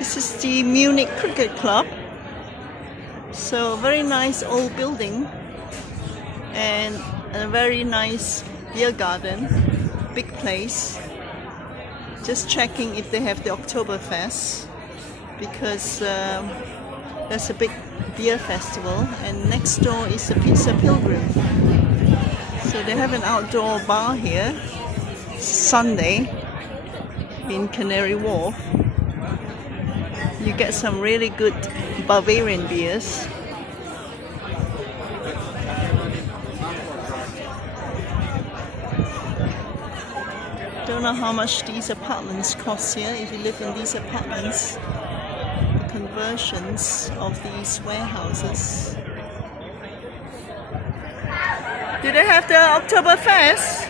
This is the Munich Cricket Club. So very nice old building and a very nice beer garden, big place. Just checking if they have the Oktober Fest because there's a big beer festival, and next door is a Pizza Pilgrim. So they have an outdoor bar here Sunday in Canary Wharf. You get some really good Bavarian beers. Don't know how much these apartments cost here if you live in these apartments. The conversions of these warehouses. Do they have the Oktober Fest?